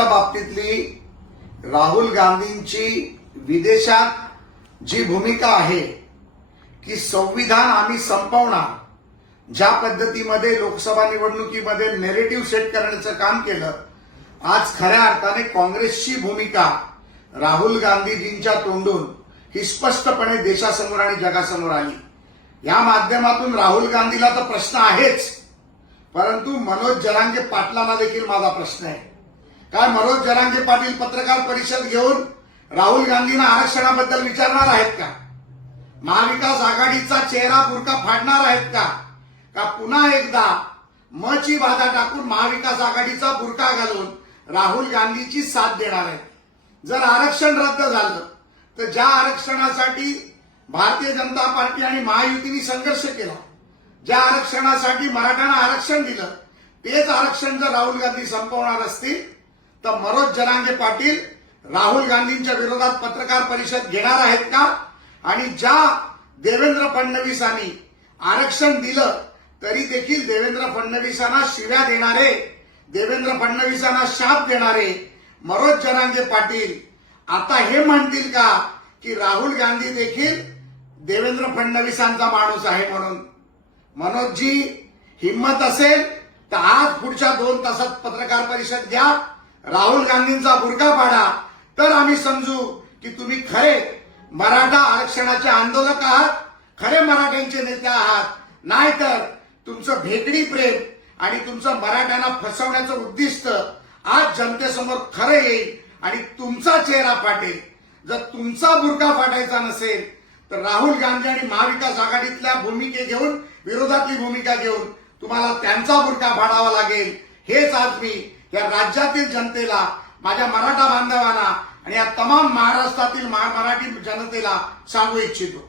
भारताच्या बाबतीतली राहुल गांधींची विदेशात जी भूमिका आहे की संविधान आम्ही संपवणार ज्या पद्धतीमध्ये लोकसभा निवडणुकीमध्ये नेरेटिव्ह सेट करण्याचं काम केलं आज खऱ्या अर्थाने काँग्रेसची भूमिका राहुल गांधीजींच्या तोंडून ही स्पष्टपणे देशासमोर आणि जगासमोर आली. या माध्यमातून राहुल गांधीला तर प्रश्न आहेच परंतु मनोज जरांगे पाटलांना देखील माझा प्रश्न आहे. काय मनोज जरांगे पाटील पत्रकार परिषद घेऊन राहुल गांधींना आरक्षणाबद्दल विचारणार आहेत का? महाविकास आघाडीचा चेहरा बुरका फाडणार आहेत का? का पुन्हा एकदा मची बाधा टाकून महाविकास आघाडीचा बुरका घालून राहुल गांधीची साथ देणार आहेत? जर आरक्षण रद्द झालं तर ज्या आरक्षणासाठी भारतीय जनता पार्टी आणि महायुतीने संघर्ष केला ज्या आरक्षणासाठी मराठ्यांना आरक्षण दिलं तेच आरक्षण जर राहुल गांधी संपवणार असतील तर मनोज जनांगे पाटील राहुल गांधींच्या विरोधात पत्रकार परिषद घेणार आहेत का? आणि ज्या देवेंद्र फडणवीसांनी आरक्षण दिलं तरी देखील देवेंद्र फडणवीसांना शिव्या देणारे देवेंद्र फडणवीसांना शाप देणारे मनोज जनांगे पाटील आता हे म्हणतील का की राहुल गांधी देखील देवेंद्र फडणवीसांचा माणूस आहे म्हणून? मनोजजी हिंमत असेल तर आज पुढच्या दोन तासात पत्रकार परिषद घ्या. राहुल गांधींचा बुरका पाडा. तर आम्ही समजू की तुम्ही खरे मराठा आरक्षणाचे आंदोलक आहात खरे मराठ्यांचे नेते आहात. नाहीतर तुमचं भेकडी प्रेम आणि तुमचं मराठ्यांना फसवण्याचं उद्दिष्ट आज जनतेसमोर खरं येईल आणि तुमचा चेहरा फाटेल जर तुमचा बुरका फाटायचा नसेल तर राहुल गांधी आणि महाविकास आघाडीतल्या भूमिके घेऊन विरोधातली भूमिका घेऊन तुम्हाला त्यांचा बुरका फाडावा लागेल. हेच आज मी या राज्यातील जनतेला माझ्या मराठा बांधवांना आणि या तमाम महाराष्ट्रातील मराठी जनतेला सांगू इच्छितो.